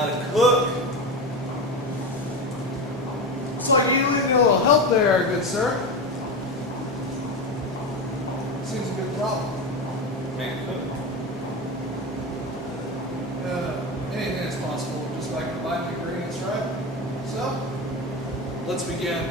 how to cook. Looks like you need a little help there, good sir. Seems a good problem. Can't cook. Anything is possible, just by combining ingredients, right? So, let's begin.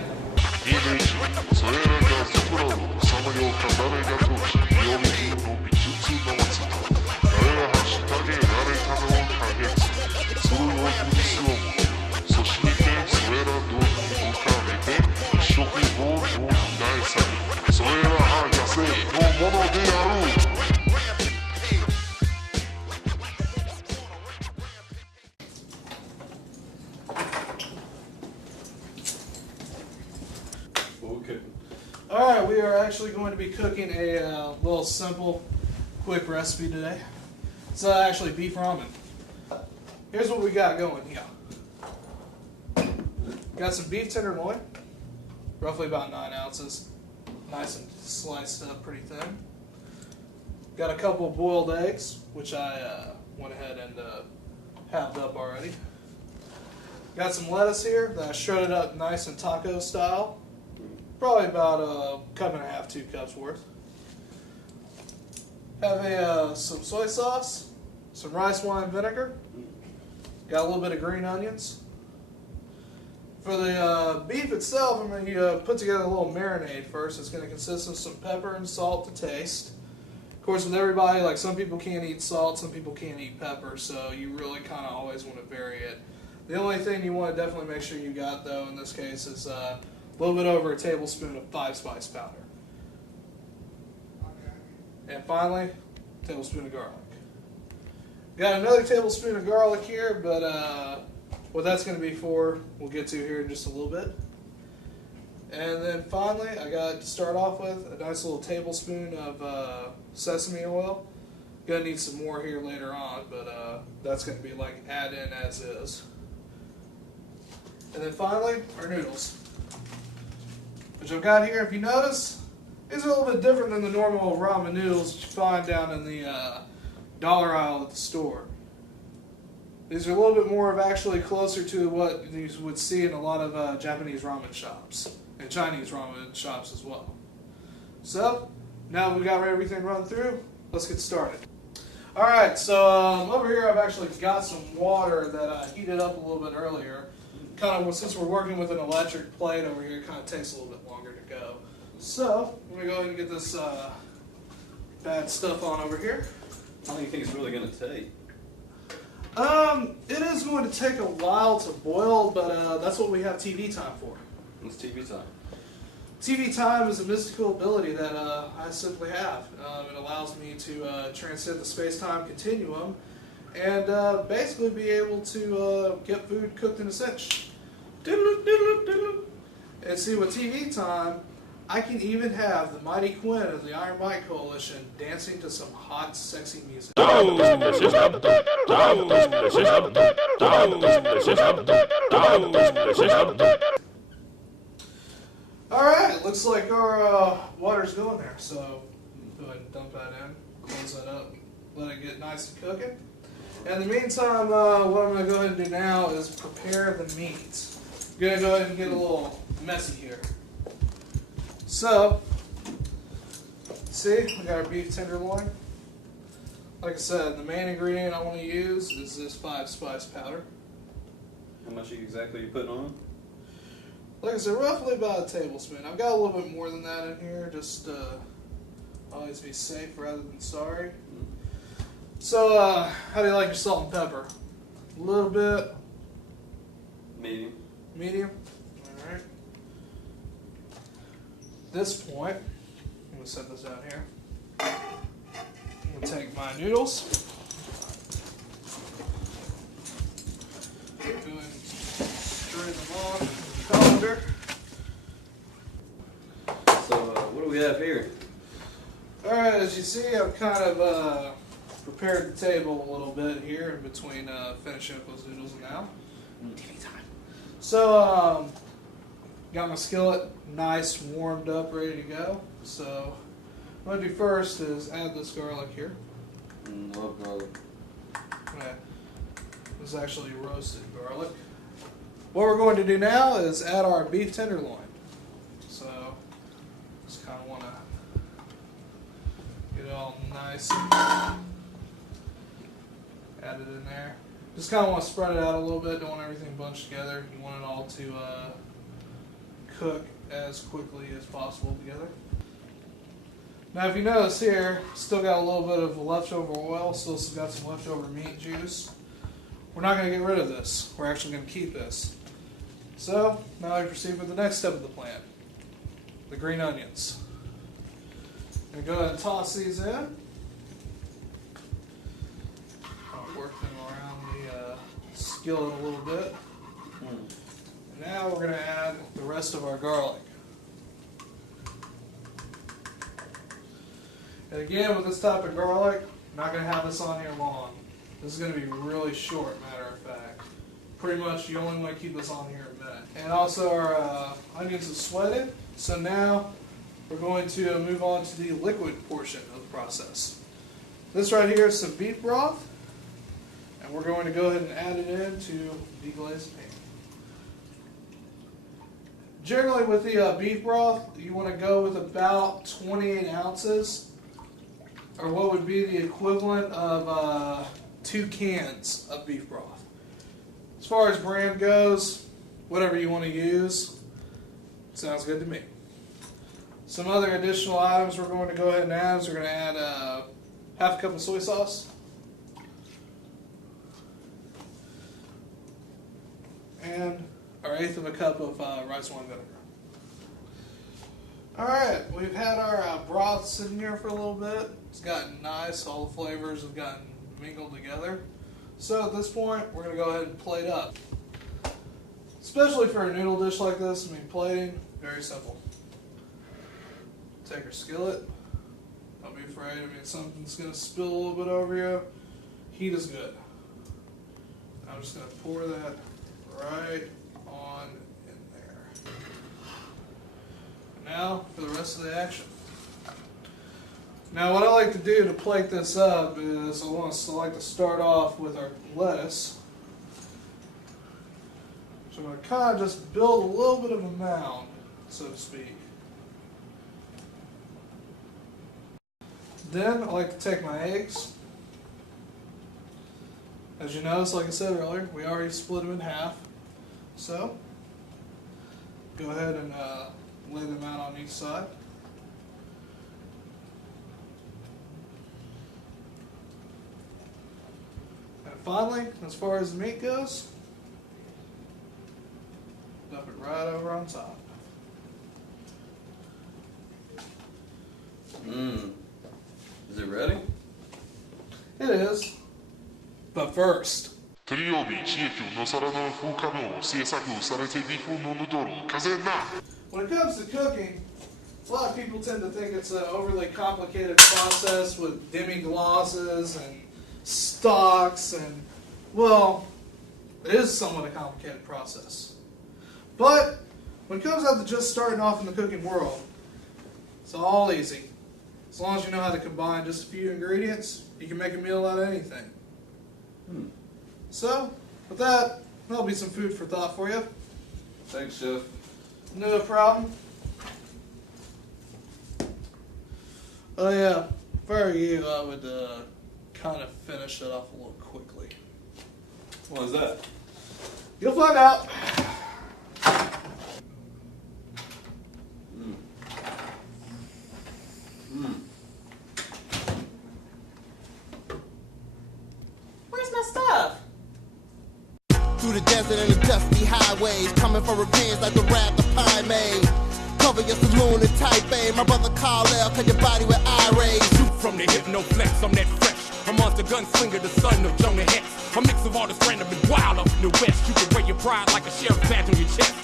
Alright, we are actually going to be cooking a little simple, quick recipe today. It's actually beef ramen. Here's what we got going here. Got some beef tenderloin, roughly about 9 ounces. Nice and sliced up pretty thin. Got a couple of boiled eggs, which I went ahead and halved up already. Got some lettuce here that I shredded up nice and taco style. Probably about a cup and a half, 2 cups worth. Have some soy sauce, some rice wine vinegar. Got a little bit of green onions. For the beef itself, I'm going to put together a little marinade first. It's going to consist of some pepper and salt to taste. Of course, with everybody, like some people can't eat salt, some people can't eat pepper, so you really kind of always want to vary it. The only thing you want to definitely make sure you got, though, in this case is a little bit over a tablespoon of 5-spice powder. And finally, a tablespoon of garlic. Got another tablespoon of garlic here, but what that's going to be for, we'll get to here in just a little bit. And then finally, I got to start off with a nice little tablespoon of sesame oil. Gonna need some more here later on, but that's going to be like add in as is. And then finally, our noodles, which I've got here. If you notice, these are a little bit different than the normal ramen noodles that you find down in the dollar aisle at the store. These are a little bit more of actually closer to what you would see in a lot of Japanese ramen shops and Chinese ramen shops as well. So, now we've got everything run through, let's get started. Alright, so over here I've actually got some water that I heated up a little bit earlier. Kind of, since we're working with an electric plate over here, it kind of takes a little bit longer to go. So, I'm going to go ahead and get this bad stuff on over here. How long do you think it's really going to take? It is going to take a while to boil, but that's what we have TV time for. What's TV time? TV time is a mystical ability that I simply have. It allows me to transcend the space-time continuum and basically be able to get food cooked in a cinch. And see, with TV time, I can even have the mighty Quinn of the Iron Mike Coalition dancing to some hot, sexy music. Alright, looks like our water's going there, so go ahead and dump that in, close that up, let it get nice and cooking. In the meantime, what I'm going to go ahead and do now is prepare the meat. I'm going to go ahead and get a little messy here. So, see, we got our beef tenderloin. Like I said, the main ingredient I want to use is this 5-spice powder. How much exactly are you putting on? Like I said, roughly about a tablespoon. I've got a little bit more than that in here, just always be safe rather than sorry. So, how do you like your salt and pepper? A little bit? Medium. Medium? Alright. At this point, I'm going to set this down here. I'm going to take my noodles. Go ahead and strain them off in the colander. So, what do we have here? Alright, as you see, I've kind of prepared the table a little bit here in between finishing up those noodles and now. TV time. So, got my skillet nice, warmed up, ready to go. So, what I'm going to do first is add this garlic here. Love garlic. I'm going to is actually roasted garlic. What we're going to do now is add our beef tenderloin. So, just kind of want to get it all nice and add it in there. Just kind of want to spread it out a little bit. Don't want everything bunched together. You want it all to cook as quickly as possible together. Now, if you notice here, still got a little bit of leftover oil, still got some leftover meat juice. We're not going to get rid of this. We're actually going to keep this. So, now we proceed with the next step of the plan. The green onions. I'm going to go ahead and toss these in. I'll work them around the skillet a little bit. And now we're going to add the rest of our garlic. And again, with this type of garlic, I'm not going to have this on here long. This is going to be really short, matter of fact. Pretty much you only want to keep this on here a minute. And also our onions have sweated, so now we're going to move on to the liquid portion of the process. This right here is some beef broth, and we're going to go ahead and add it into deglaze pan. Generally with the beef broth, you want to go with about 28 ounces. Or what would be the equivalent of 2 cans of beef broth. As far as brand goes, whatever you want to use, sounds good to me. Some other additional items we're going to go ahead and add is we're going to add half a cup of soy sauce. And our 1/8 of a cup of rice wine vinegar. Alright, we've had our broth sitting here for a little bit. It's gotten nice, all the flavors have gotten mingled together. So at this point, we're going to go ahead and plate up. Especially for a noodle dish like this, I mean plating, very simple. Take our skillet, don't be afraid, I mean something's going to spill a little bit over you. Heat is good. I'm just going to pour that right on in there. Now for the rest of the action. Now what I like to do to plate this up is I like to start off with our lettuce. So I'm going to kind of just build a little bit of a mound, so to speak. Then I like to take my eggs. As you notice, like I said earlier, we already split them in half. So go ahead and lay them out on each side. And finally, as far as the meat goes, dump it right over on top. Is it ready? It is. But first, 金曜日、地域のサラダの風化の制作されている日本のヌードル、風な。 when it comes to cooking, a lot of people tend to think it's an overly complicated process with demi-glosses and stocks and, well, it is somewhat a complicated process. But when it comes out to just starting off in the cooking world, it's all easy. As long as you know how to combine just a few ingredients, you can make a meal out of anything. So, with that, that'll be some food for thought for you. Thanks, Chef. No problem. Oh yeah, if I were you, I would kind of finish it off a little quickly. What is that? You'll find out. Where's my stuff? Through the desert and the dusty highways, coming for revenge like the wrath of Pine made. Cover your saloon in Taipei, my brother Carlisle, cut your body with eye rays. Shoot from the hypno flex, I'm that fresh. A monster gunslinger, the son of Jonah Hex. A mix of all this random and wild up in the west. You can wear your pride like a sheriff badge on your chest.